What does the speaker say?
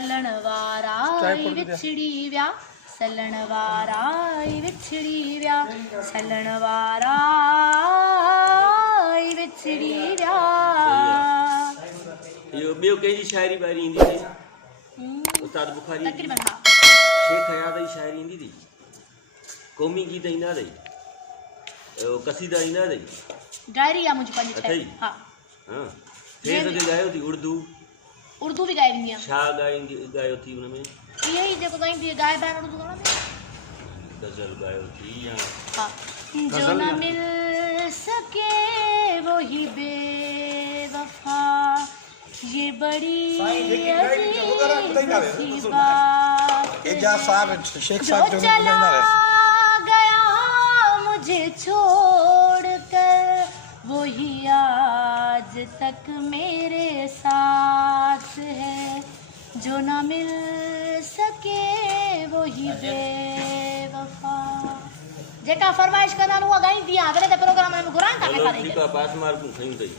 सलण वारा विछड़ी व्या सलण वारा विछड़ी व्या सलण वारा विछड़ी व्या। यो बियो कई शायरी बारी इंदी थी उस्ताद बुखारी तकरीबन हां शेख हयात की शायरी इंदी थी कौमी गीत इंदा दई कसीदा इंदा दई डायरी या मुझे पंज अच्छा हां हां फिर तो गायो थी उर्दू भी गाई दी छा गायो थी उनमें यही जेको गाई दी गाय बैन उर्दू गाना गजल गायो थी या हां जो न मिल सके वो ही बेवफा ये बड़ी अजीब बात एजाज साहब शेख साहब जो चला गया मुझे छोड़कर वो ही आज तक मेरे साथ है जो न मिल सके वो ही बेवफा जेका फरमाइश कंदा हुआ गाई दिया अगले प्रोग्राम में घुरान था ठीक है पास मार खई थई